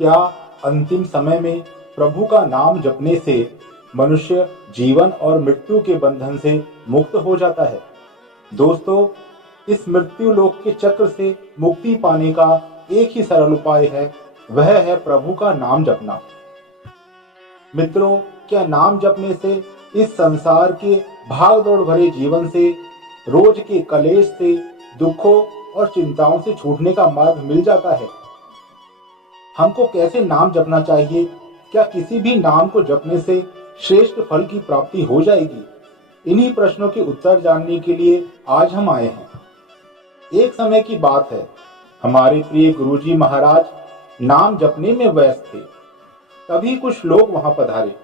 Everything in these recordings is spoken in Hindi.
क्या अंतिम समय में प्रभु का नाम जपने से मनुष्य जीवन और मृत्यु के बंधन से मुक्त हो जाता है? दोस्तों, इस मृत्यु लोक के चक्र से मुक्ति पाने का एक ही सरल उपाय है, वह है प्रभु का नाम जपना। मित्रों, क्या नाम जपने से इस संसार के भाग दौड़ भरे जीवन से, रोज के कलेश से, दुखों और चिंताओं से छूटने का मार्ग मिल जाता है? हमको कैसे नाम जपना चाहिए? क्या किसी भी नाम को जपने से श्रेष्ठ फल की प्राप्ति हो जाएगी? इन्हीं प्रश्नों के उत्तर जानने के लिए आज हम आए हैं। एक समय की बात है, हमारे प्रिय गुरुजी महाराज नाम जपने में व्यस्त थे। तभी कुछ लोग वहां पधारे।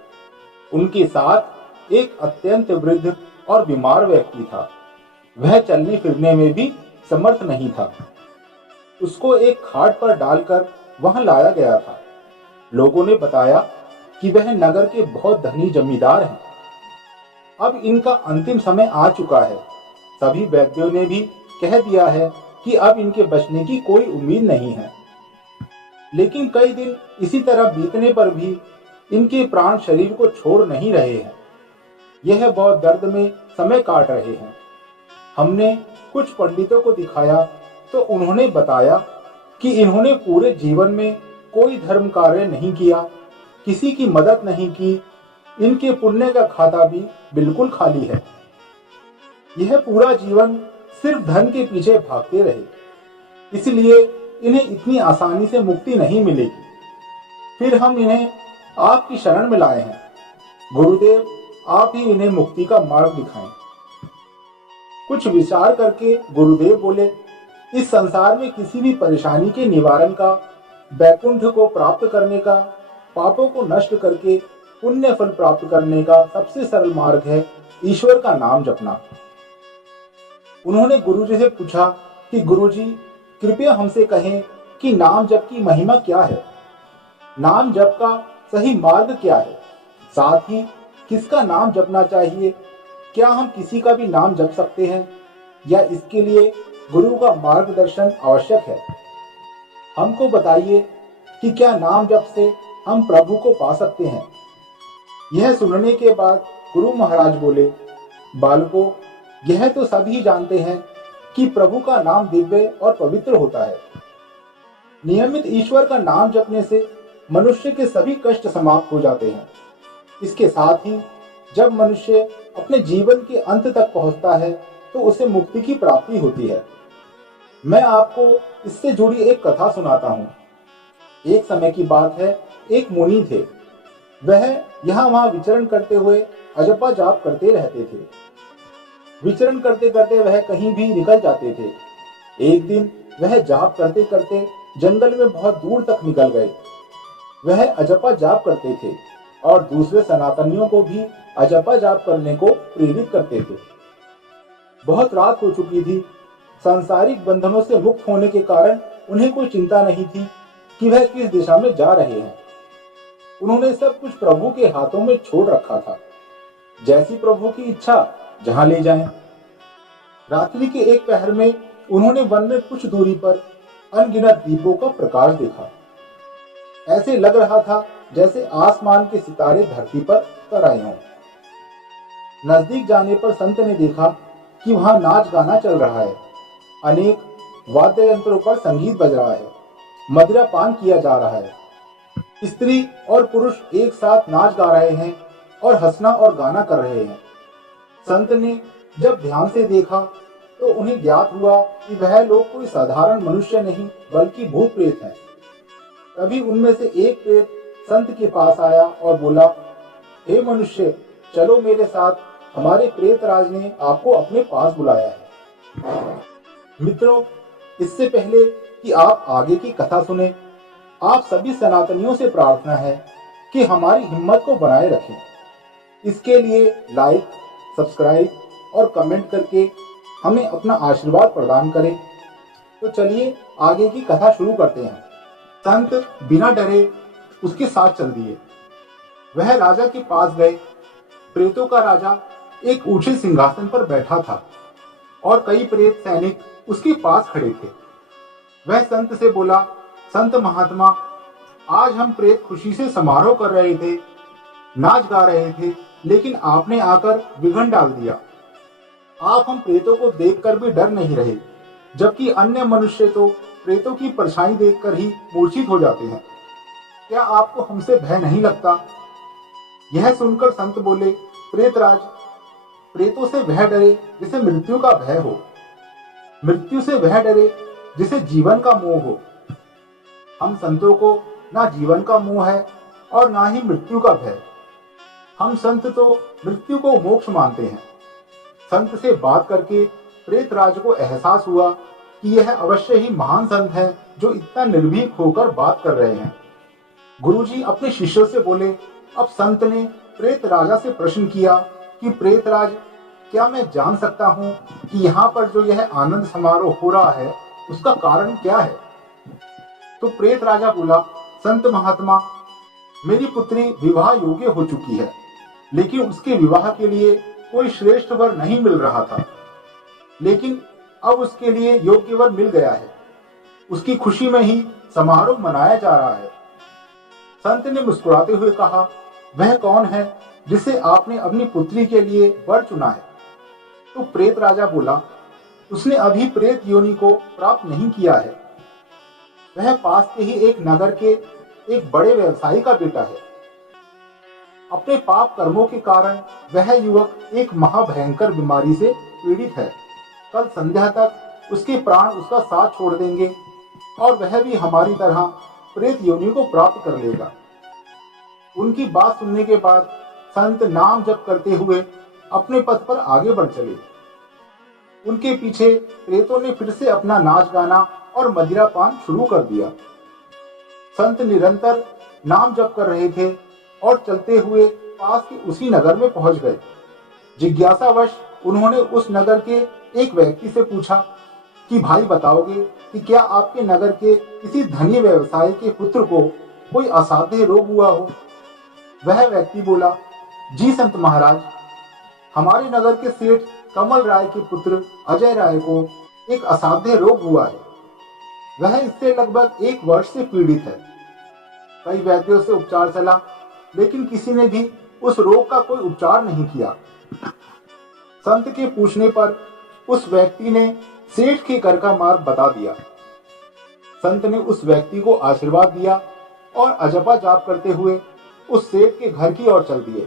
उनके साथ एक अत्यंत वृद्ध और बीमार व्यक्ति था। वह चलने फिरने में भी समर्थ नहीं था। उसको एक खाट पर डालकर वहां लाया गया था। लोगों ने बताया कि वह नगर के बहुत धनी जमींदार हैं। अब इनका अंतिम समय आ चुका है। सभी वैद्यों ने भी कह दिया है कि अब इनके बचने की कोई उम्मीद नहीं है। लेकिन कई दिन इसी तरह बीतने पर भी इनके प्राण शरीर को छोड़ नहीं रहे हैं। यह बहुत दर्द में समय काट रहे हैं। हमने कुछ पंडितों को दिखाया तो उन्होंने बताया कि इन्होंने पूरे जीवन में कोई धर्म कार्य नहीं किया, किसी की मदद नहीं की। इनके पुण्य का खाता भी बिल्कुल खाली है। यह पूरा जीवन सिर्फ धन के पीछे भागते रहे, इसलिए इन्हें इतनी आसानी से मुक्ति नहीं मिलेगी। फिर हम इन्हें आपकी शरण में लाए हैं। गुरुदेव, आप ही इन्हें मुक्ति का मार्ग दिखाएं। कुछ विचार करके गुरुदेव बोले, इस संसार में किसी भी परेशानी के निवारण का, वैकुंठ को प्राप्त करने का, पापों को नष्ट करके पुण्य फल प्राप्त करने का सबसे सरल मार्ग है ईश्वर का नाम जपना। उन्होंने गुरुजी से पूछा कि गुरुजी, कृपया हमसे कहें कि नाम जप की महिमा क्या है? नाम जप का सही मार्ग क्या है? साथ ही किसका नाम जपना चाहिए? क्या हम किसी का भी नाम जप सकते हैं या इसके लिए गुरु का मार्गदर्शन आवश्यक है? हमको बताइए कि क्या नाम जप से हम प्रभु को पा सकते हैं? यह सुनने के बाद गुरु महाराज बोले, बालकों, यह तो सभी जानते हैं कि प्रभु का नाम दिव्य और पवित्र होता है। नियमित ईश्वर का नाम जपने से मनुष्य के सभी कष्ट समाप्त हो जाते हैं। इसके साथ ही जब मनुष्य अपने जीवन के अंत तक पहुंचता है तो उसे मुक्ति की प्राप्ति होती है। मैं आपको इससे जुड़ी एक कथा सुनाता हूँ। एक समय की बात है, एक मुनि थे। वह यहाँ वहाँ विचरण करते हुए अजपा जाप करते रहते थे। विचरण करते करते वह कहीं भी निकल जाते थे। एक दिन वह जाप करते करते जंगल में बहुत दूर तक निकल गए। वह अजपा जाप करते थे और दूसरे सनातनियों को भी अजपा जाप करने को प्रेरित करते थे। बहुत रात हो चुकी थी। सांसारिक बंधनों से मुक्त होने के कारण उन्हें कोई चिंता नहीं थी कि वह किस दिशा में जा रहे हैं। उन्होंने सब कुछ प्रभु के हाथों में छोड़ रखा था। जैसी प्रभु की इच्छा, जहां ले जाएं। रात्रि के एक पहर में उन्होंने वन में कुछ दूरी पर अनगिनत दीपों का प्रकाश देखा। ऐसे लग रहा था जैसे आसमान के सितारे धरती पर उतर आए हों। नजदीक जाने पर संत ने देखा कि वहां नाच गाना चल रहा है। अनेक वाद्य यंत्रों पर संगीत बज रहा है। मदिरा पान किया जा रहा है। स्त्री और पुरुष एक साथ नाच गा रहे हैं और हंसना और गाना कर रहे हैं। संत ने जब ध्यान से देखा तो उन्हें ज्ञात हुआ कि वह लोग कोई साधारण मनुष्य नहीं बल्कि भूत प्रेत हैं। तभी उनमें से एक प्रेत संत के पास आया और बोला, हे मनुष्य, चलो मेरे साथ, हमारे प्रेत राज ने आपको अपने पास बुलाया है। मित्रों, इससे पहले कि आप आगे की कथा सुने, आप सभी सनातनियों से प्रार्थना है कि हमारी हिम्मत को बनाए रखें। इसके लिए लाइक, सब्सक्राइब और कमेंट करके हमें अपना आशीर्वाद प्रदान करें। तो चलिए आगे की कथा शुरू करते हैं। संत बिना डरे उसके साथ चल दिए। वह राजा के पास गए। प्रेतों का राजा एक ऊंचे सिंहासन पर बैठा था और कई प्रेत सैनिक उसके पास खड़े थे। वह संत से बोला, संत महात्मा, आज हम प्रेत खुशी से समारोह कर रहे थे, नाच गा रहे थे, लेकिन आपने आकर विघन डाल दिया। आप हम प्रेतों को देखकर भी डर नहीं रहे, जबकि अन्य मनुष्य तो प्रेतों की परछाई देखकर ही मूर्छित हो जाते हैं। क्या आपको हमसे भय नहीं लगता? यह सुनकर संत बोले, प्रेतराज, प्रेतों से वह डरे जिसे मृत्यु का भय हो, मृत्यु से वह डरे जिसे जीवन का मोह हो। हम संतों को ना जीवन का मोह है और ना ही मृत्यु का भय। हम संत तो मृत्यु को मोक्ष मानते हैं। संत से बात करके प्रेतराज को एहसास हुआ कि यह अवश्य ही महान संत है जो इतना निर्भीक होकर बात कर रहे हैं। गुरुजी अपने शिष्यों से बोले, अब संत ने प्रेत राजा से प्रश्न किया कि प्रेतराज, क्या मैं जान सकता हूं कि यहाँ पर जो यह आनंद समारोह हो रहा है उसका कारण क्या है? तो प्रेत राजा बोला, संत महात्मा, मेरी पुत्री विवाह योग्य हो चुकी है, लेकिन उसके विवाह के लिए कोई श्रेष्ठ वर नहीं मिल रहा था, लेकिन अब उसके लिए योग्य वर मिल गया है। उसकी खुशी में ही समारोह मनाया जा रहा है। संत ने मुस्कुराते हुए कहा, वह कौन है जिसे आपने अपनी पुत्री के लिए वर चुना है? तो प्रेत राजा बोला, उसने अभी प्रेत योनि को प्राप्त नहीं किया है। वह पास के ही एक नगर के एक बड़े व्यवसायी का बेटा है। अपने पाप कर्मों के कारण वह युवक एक महाभयंकर बीमारी से पीड़ित है। कल संध्या तक उसके प्राण उसका साथ छोड़ देंगे और वह भी हमारी तरह प्रेत योनि को प्राप्त कर लेगा। उनकी बात सुनने के बाद संत नाम जप करते हुए अपने पथ पर आगे बढ़ चले। उनके पीछे प्रेतों ने फिर से अपना नाच गाना और मदिरा पान शुरू कर दिया। संत निरंतर नाम जप कर रहे थे और चलते हुए पास के उसी नगर में पहुंच गए। जिज्ञासावश उन्होंने उस नगर के एक व्यक्ति से पूछा कि भाई बताओगे कि क्या आपके नगर के किसी धनी व्यवसायी के पुत्र को कोई असाध्य रोग हुआ हो? वह व्यक्ति बोला, जी संत महाराज, हमारे नगर के सेठ कमल राय के पुत्र अजय राय को एक असाध्य रोग हुआ है। वह इससे लगभग 1 वर्ष से पीड़ित है। कई वैद्यों से उपचार चला, लेकिन किसी ने भी उस रोग का कोई उपचार नहीं किया। संत के पूछने पर उस व्यक्ति ने सेठ के घर का मार्ग बता दिया। संत ने उस व्यक्ति को आशीर्वाद दिया और अजपा जाप करते हुए उस सेठ के घर की ओर चल दिए।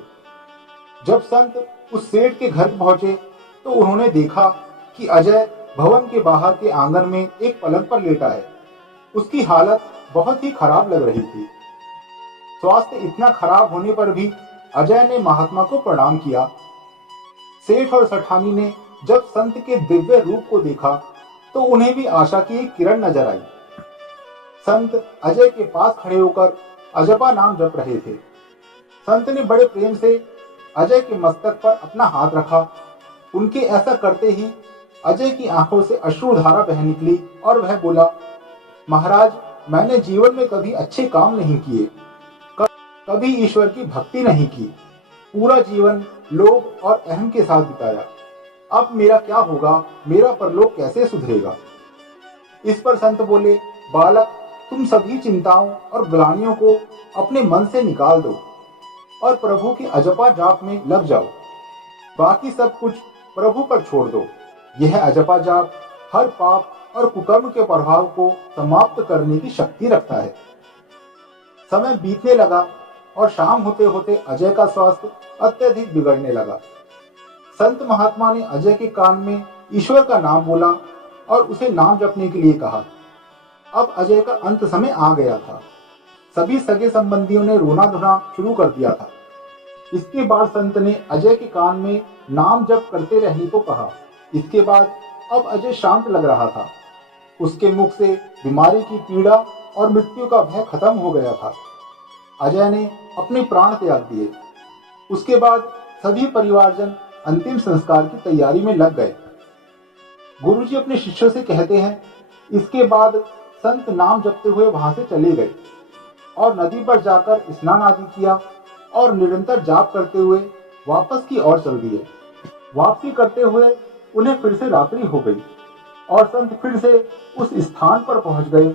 जब संत उस सेठ के घर पहुंचे तो उन्होंने देखा कि अजय भवन के बाहर के आंगन में एक पलंग पर लेटा है। उसकी हालत बहुत ही खराब लग रही थी। स्वास्थ्य इतना खराब होने पर भी अजय ने महात्मा को प्रणाम किया। सेठ और सठानी ने जब संत के दिव्य रूप को देखा तो उन्हें भी आशा की एक किरण नजर आई। संत अजय के पास खड़े होकर अजपा नाम जप रहे थे। संत ने बड़े प्रेम से अजय के मस्तक पर अपना हाथ रखा। उनके ऐसा करते ही अजय की आंखों से अश्रुधारा बह निकली और वह बोला, महाराज, मैंने जीवन में कभी अच्छे काम नहीं किए, कभी ईश्वर की भक्ति नहीं की, पूरा जीवन लोभ और अहम के साथ बिताया। अब मेरा क्या होगा? मेरा परलोक कैसे सुधरेगा? इस पर संत बोले, बालक, तुम सभी चिंताओं और ग्लानियों को अपने मन से निकाल दो और प्रभु के अजपा जाप में लग जाओ। बाकी सब कुछ प्रभु पर छोड़ दो। यह अजपा जाप हर पाप और कुकर्म के प्रभाव को समाप्त करने की शक्ति रखता है। समय बीतने लगा और शाम होते होते अजय का स्वास्थ्य अत्यधिक बिगड़ने लगा। संत महात्मा ने अजय के कान में ईश्वर का नाम बोला और उसे नाम जपने के लिए कहा। अब अजय का अंत समय आ गया था। सभी सगे संबंधियों ने रोना धोना शुरू कर दिया था। इसके बाद संत ने अजय के कान में नाम जप करते रहने को कहा। इसके बाद अब अजय शांत लग रहा था। उसके मुख से बीमारी की पीड़ा और मृत्यु का भय खत्म हो गया था। अजय ने अपने प्राण त्याग दिए। उसके बाद सभी परिवारजन अंतिम संस्कार की तैयारी में लग गए। गुरुजी अपने शिष्यों से कहते हैं, इसके बाद संत नाम जपते हुए वहां से चले गए और नदी पर जाकर स्नान आदि किया और निरंतर जाप करते हुए वापस की ओर चल दिए। वापसी करते हुए उन्हें फिर से रात्रि हो गई और संत फिर से उस स्थान पर पहुंच गए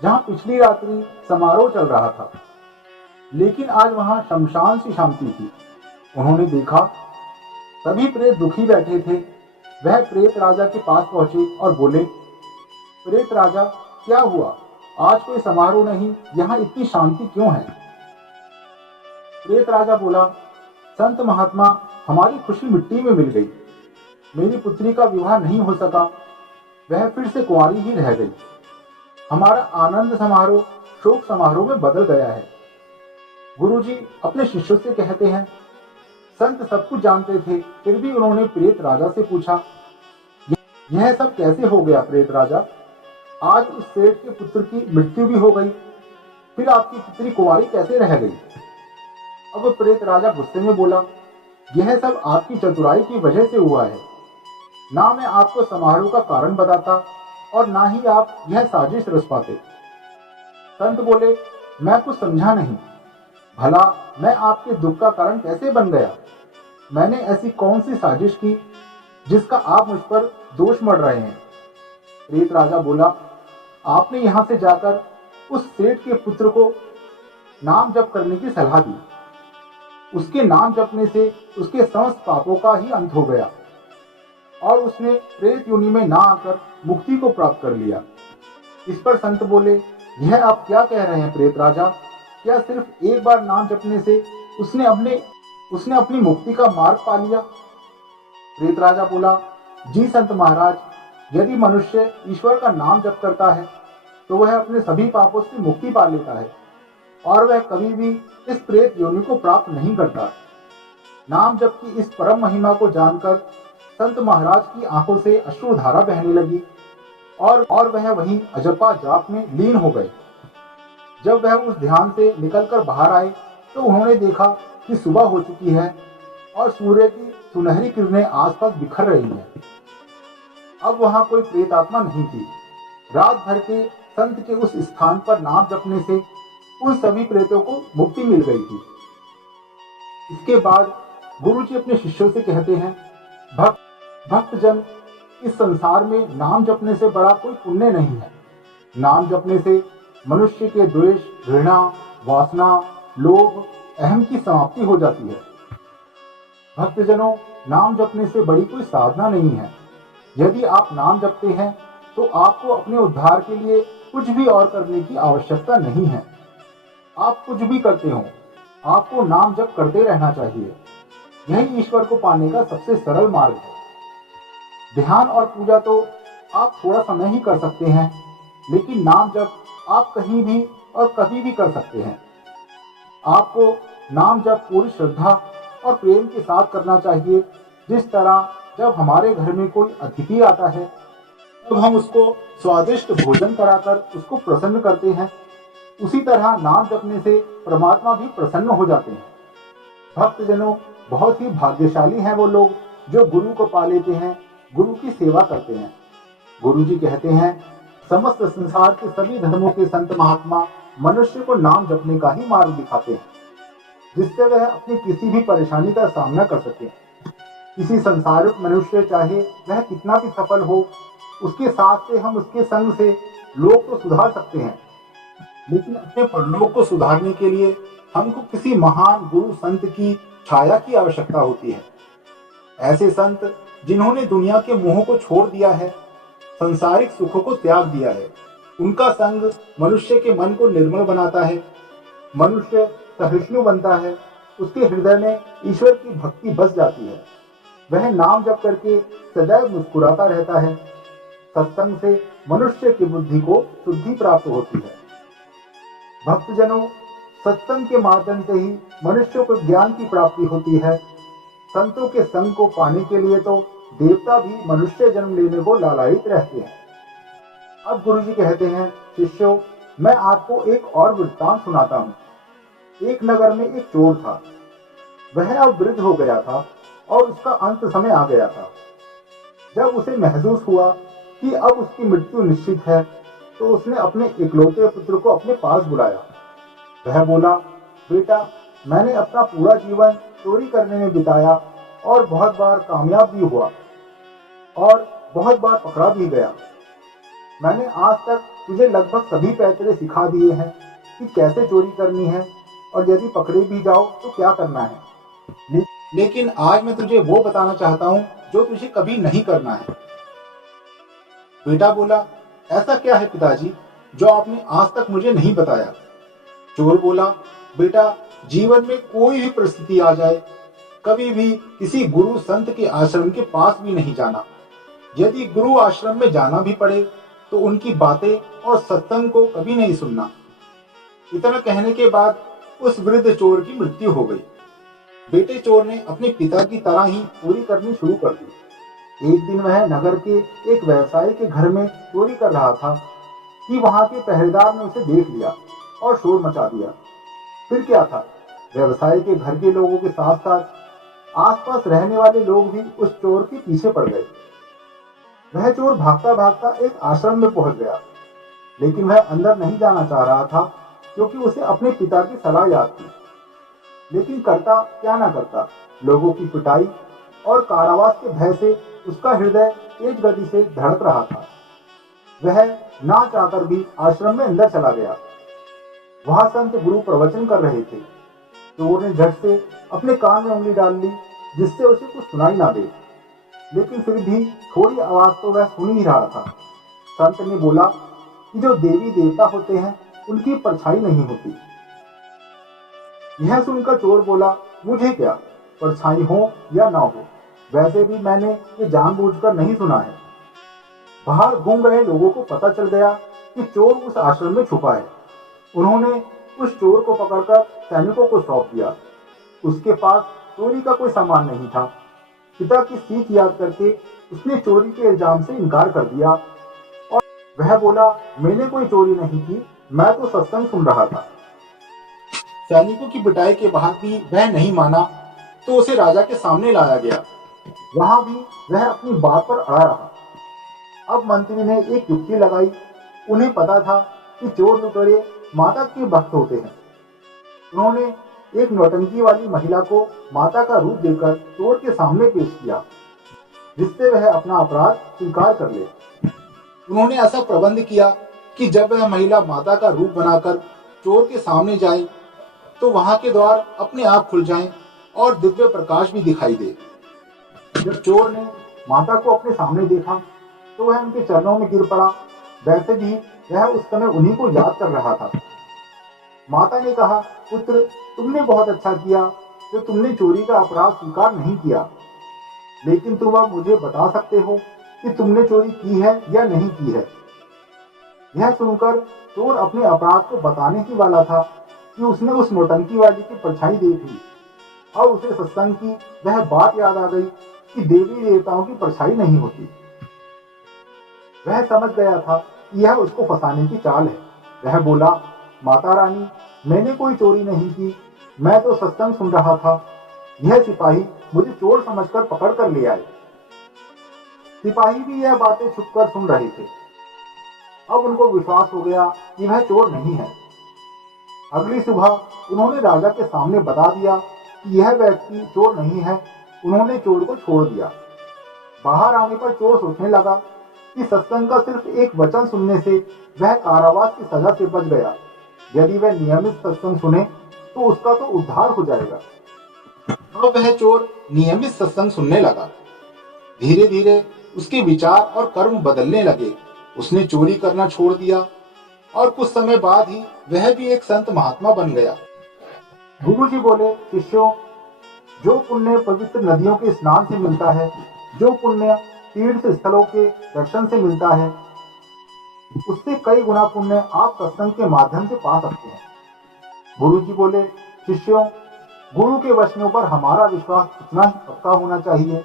जहां पिछली रात्रि समारोह चल रहा था, लेकिन आज वहां शमशान सी शांति थी। उन्होंने देखा सभी प्रेत दुखी बैठे थे। वह प्रेत राजा के पास पहुंचे और बोले, प्रेत राजा, क्या हुआ? आज कोई समारोह नहीं, यहाँ इतनी शांति क्यों है? प्रेत राजा बोला, संत महात्मा, हमारी खुशी मिट्टी में मिल गई। मेरी पुत्री का विवाह नहीं हो सका, वह फिर से कुंवारी ही रह गई। हमारा आनंद समारोह शोक समारोह में बदल गया है। गुरुजी अपने शिष्यों से कहते हैं, संत सब कुछ जानते थे, फिर भी उन्होंने प्रेत राजा से पूछा, यह सब कैसे हो गया प्रेत राजा? आज उस सेठ के पुत्र की मृत्यु भी हो गई, फिर आपकी पुत्री कुंवारी कैसे रह गई? अब प्रेत राजा गुस्से में बोला, यह सब आपकी चतुराई की वजह से हुआ है। ना मैं आपको समारोह का कारण बताता और ना ही आप यह साजिश रच पाते। संत बोले, मैं कुछ समझा नहीं। भला मैं आपके दुख का कारण कैसे बन गया? मैंने ऐसी कौन सी साजिश की जिसका आप मुझ पर दोष मढ़ रहे हैं? प्रेत राजा बोला, आपने यहां से जाकर उस सेठ के पुत्र को नाम जप करने की सलाह दी। उसके नाम जपने से उसके समस्त पापों का ही अंत हो गया और उसने प्रेत योनि में ना आकर मुक्ति को प्राप्त कर लिया। इस पर संत बोले, यह आप क्या कह रहे हैं प्रेत राजा? क्या सिर्फ एक बार नाम जपने से उसने अपनी मुक्ति का मार्ग पा लिया? प्रेत राजा बोला, जी संत महाराज, यदि मनुष्य ईश्वर का नाम जप करता है तो वह अपने सभी पापों से मुक्ति पा लेता है और वह कभी भी इस प्रेत योनि को प्राप्त नहीं करता। नाम जप की इस परम महिमा को जानकर संत महाराज की आंखों से अश्रुधारा बहने लगी और वह वहीं अजपा जाप में लीन हो गए। जब वह उस ध्यान से निकलकर बाहर आए तो उन्होंने देखा कि सुबह हो चुकी है और सूर्य की सुनहरी किरणें आसपास बिखर रही हैं। अब वहां कोई प्रेत आत्मा नहीं थी। रात भर के संत के उस स्थान पर नाम जपने से उन सभी प्रेतों को मुक्ति मिल गई थी। इसके बाद गुरुजी अपने शिष्यों से कहते हैं, भक्तजन, इस संसार में नाम जपने से बड़ा कोई पुण्य नहीं है। नाम जपने से मनुष्य के द्वेष, घृणा, वासना, लोभ, अहम की समाप्ति हो जाती है। भक्तजनों, नाम जपने से बड़ी कोई साधना नहीं है। यदि आप नाम जपते हैं तो आपको अपने उद्धार के लिए कुछ भी और करने की आवश्यकता नहीं है। आप कुछ भी करते हो, आपको नाम जप करते रहना चाहिए। यही ईश्वर को पाने का सबसे सरल मार्ग है। ध्यान और पूजा तो आप थोड़ा समय ही कर सकते हैं, लेकिन नाम जप आप कहीं भी और कभी भी कर सकते हैं। आपको नाम जप पूरी श्रद्धा और प्रेम के साथ करना चाहिए। जिस तरह जब हमारे घर में कोई अतिथि आता है तब हम उसको स्वादिष्ट भोजन कराकर उसको प्रसन्न करते हैं, उसी तरह नाम जपने से परमात्मा भी प्रसन्न हो जाते हैं। भक्तजनों, बहुत ही भाग्यशाली हैं वो लोग जो गुरु को पा लेते हैं, गुरु की सेवा करते हैं। गुरु जी कहते हैं, समस्त संसार के सभी धर्मों के संत महात्मा मनुष्य को नाम जपने का ही मार्ग दिखाते हैं, जिससे वह अपनी किसी भी परेशानी का सामना कर सके। किसी संसारिक मनुष्य चाहे वह कितना भी सफल हो, उसके साथ से हम उसके संग से लोक को सुधार सकते हैं, लेकिन अपने परलोक को सुधारने के लिए हमको किसी महान गुरु संत की छाया की आवश्यकता होती है। ऐसे संत जिन्होंने दुनिया के मोह को छोड़ दिया है, संसारिक सुखों को त्याग दिया है, उनका संग मनुष्य के मन को निर्मल बनाता है। मनुष्य सहिष्णु बनता है, उसके हृदय में ईश्वर की भक्ति बस जाती है। वह नाम जप करके सदैव मुस्कुराता रहता है। सत्संग से मनुष्य की बुद्धि को शुद्धि प्राप्त होती है। भक्तजनों, सत्संग के माध्यम से ही मनुष्य को ज्ञान की प्राप्ति होती है। संतों के संग को पाने के लिए तो देवता भी मनुष्य जन्म लेने को लालायित रहते हैं। अब गुरुजी कहते हैं, शिष्यों, मैं आपको एक और वृत्तांत सुनाता हूँ। एक नगर में एक चोर था। वह अब वृद्ध हो गया था और उसका अंत समय आ गया था। जब उसे महसूस हुआ कि अब उसकी मृत्यु निश्चित है, तो उसने अपने इकलौते पुत्र को अपने पास बुलाया। वह बोला, बेटा, मैंने अपना पूरा जीवन चोरी करने में बिताया और बहुत बार कामयाब भी हुआ और बहुत बार पकड़ा भी गया। मैंने आज तक तुझे लगभग सभी पैतरे सिखा दिए हैं कि कैसे चोरी करनी है और यदि पकड़े भी जाओ तो क्या करना है। लेकिन आज मैं तुझे वो बताना चाहता हूँ जो तुझे कभी नहीं करना है। बेटा बोला, ऐसा क्या है पिताजी जो आपने आज तक मुझे नहीं बताया। चोर बोला, बेटा जीवन में कोई भी परिस्थिति आ जाए, कभी भी किसी गुरु संत के आश्रम के पास भी नहीं जाना। यदि गुरु आश्रम में जाना भी पड़े तो उनकी बातें और सत्संग को कभी नहीं सुनना। इतना कहने के बाद उस वृद्ध चोर की मृत्यु हो गई। बेटे चोर ने अपने पिता की तरह ही चोरी करनी शुरू कर दी। एक दिन वह नगर के एक व्यवसायी के घर में चोरी कर रहा था कि वहां के पहरेदार ने उसे देख लिया और शोर मचा दिया। फिर क्या था, व्यवसायी के घर के लोगों के साथ साथ आसपास रहने वाले लोग भी उस चोर के पीछे पड़ गए। वह चोर भागता भागता एक आश्रम में पहुंच गया, लेकिन वह अंदर नहीं जाना चाह रहा था क्योंकि उसे अपने पिता की सलाह याद थी। लेकिन करता क्या ना करता, लोगों की पिटाई और कारावास के भय से उसका हृदय तेज गति से धड़क रहा था। वह ना चाहकर भी आश्रम में अंदर चला गया। वहां संत गुरु प्रवचन कर रहे थे। चोर ने झट से अपने कान में उंगली डाल ली जिससे उसे कुछ सुनाई ना दे, लेकिन फिर भी थोड़ी आवाज तो वह सुन ही रहा था। संत ने बोला कि जो देवी देवता होते हैं उनकी परछाई नहीं होती। यह सुनकर चोर बोला, मुझे क्या, परछाई हो या ना हो, वैसे भी मैंने ये जानबूझकर नहीं सुना है। बाहर घूम रहे लोगों को पता चल गया कि चोर उस आश्रम में छुपा है। उन्होंने उस चोर को पकड़कर सैनिकों को सौंप दिया। उसके पास चोरी का कोई सामान नहीं था। पिता की सीख याद करके उसने चोरी के इल्जाम से इनकार कर दिया और वह बोला, मैंने कोई चोरी नहीं की, मैं तो सत्संग सुन रहा था। सैनिकों की पिटाई के बाद भी वह नहीं माना तो उसे राजा के सामने लाया गया। वहां भी वह अपनी बात पर अड़ा रहा। अब मंत्री ने एक युक्ति लगाई। उन्हें पता था कि चोर लुटेरे माता के भक्त होते हैं। उन्होंने एक नौटंकी वाली महिला को माता का रूप देकर चोर के सामने पेश किया, जिससे वह अपना अपराध स्वीकार कर ले। उन्होंने ऐसा प्रबंध किया कि जब वह महिला माता का रूप बनाकर चोर के सामने जाए तो वहां के द्वार अपने आप खुल जाएं और दिव्य प्रकाश भी दिखाई दे। जब चोर ने माता को अपने सामने देखा तो वह उनके चरणों में गिर पड़ा। वैसे भी वह उस समय उन्हीं को याद कर रहा था। माता ने कहा, पुत्र तुमने बहुत अच्छा किया जो तुमने चोरी का अपराध स्वीकार नहीं किया, लेकिन तुम अब मुझे बता सकते हो कि तुमने चोरी की है या नहीं की है। यह सुनकर चोर अपने अपराध को बताने ही वाला था कि उसने उस नौटंकी वाली की परछाई देख ली और उसे सत्संग की वह बात याद आ गई कि देवी देवताओं की परछाई नहीं होती। वह समझ गया था कि यह उसको फंसाने की चाल है। वह बोला, माता रानी, मैंने कोई चोरी नहीं की, मैं तो सत्संग सुन रहा था। यह सिपाही मुझे चोर समझकर पकड़ कर ले आए। सिपाही भी यह बातें छुपकर सुन रहे थे। अब उनको विश्वास हो गया कि वह चोर नहीं है। अगली सुबह उन्होंने राजा के सामने बता दिया कि यह व्यक्ति चोर नहीं है। उन्होंने चोर को छोड़ दिया। बाहर आने पर चोर सोचने लगा कि सत्संग का सिर्फ एक वचन सुनने से वह कारावास की सजा से बच गया। यदि वह नियमित सत्संग सुने तो उसका तो उद्धार हो जाएगा। अब वह चोर नियमित सत्संग सुनने लगा। धीरे धीरे उसके विचार और कर्म बदलने लगे। उसने चोरी करना छोड़ दिया और कुछ समय बाद ही वह भी एक संत महात्मा बन गया। गुरु जी बोले, शिष्यों, जो पुण्य पवित्र नदियों के स्नान से मिलता है, जो पुण्य तीर्थ स्थलों के दर्शन से मिलता है, उससे कई गुना पुण्य आप सत्संग के माध्यम से पा सकते हैं। गुरु जी बोले, शिष्यों, गुरु के वचनों पर हमारा विश्वास इतना ही पक्का होना चाहिए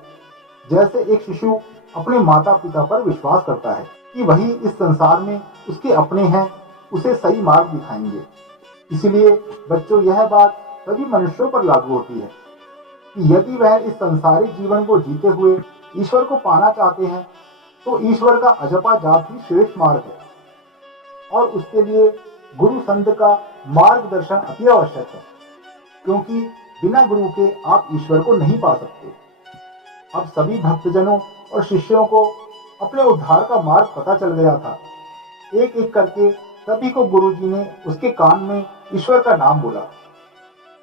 जैसे एक शिशु अपने माता पिता पर विश्वास करता है कि वही इस संसार में उसके अपने हैं, उसे सही मार्ग दिखाएंगे। इसलिए बच्चों, यह बात सभी मनुष्यों पर लागू होती है कि यदि वह इस संसारिक जीवन को जीते हुए ईश्वर को पाना चाहते हैं तो ईश्वर का अजपा जाप ही श्रेष्ठ मार्ग है और उसके लिए गुरु संत का मार्गदर्शन अति आवश्यक है, क्योंकि बिना गुरु के आप ईश्वर को नहीं पा सकते। अब सभी भक्तजनों और शिष्यों को अपने उद्धार का मार्ग पता चल गया था। एक एक करके सभी को गुरुजी ने उसके कान में ईश्वर का नाम बोला,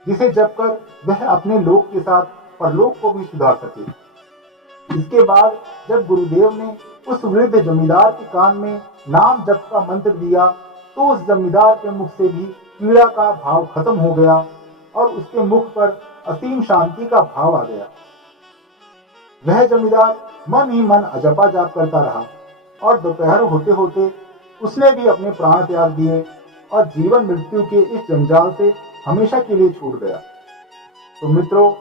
जिसे जप कर वह अपने लोक के साथ परलोक को भी सुधार सके। इसके बाद जब गुरुदेव ने उस वृद्ध जमींदार के कान में नाम जप का मंत्र दिया तो उस जमींदार के मुख से भी पीड़ा का भाव खत्म हो गया और उसके मुख पर असीम शांति का भाव आ गया। वह जमींदार मन ही मन अजपा जाप करता रहा और दोपहर होते होते उसने भी अपने प्राण त्याग दिए और जीवन मृत्यु के इस जंजाल से हमेशा के लिए छूट गया। तो मित्रों,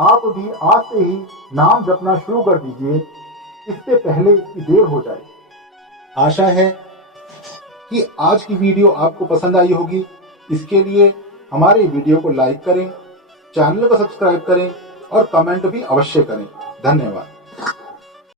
आप भी आज से ही नाम जपना शुरू कर दीजिए, इससे पहले कि देर हो जाए। आशा है कि आज की वीडियो आपको पसंद आई होगी। इसके लिए हमारे वीडियो को लाइक करें, चैनल को सब्सक्राइब करें और कमेंट भी अवश्य करें। धन्यवाद।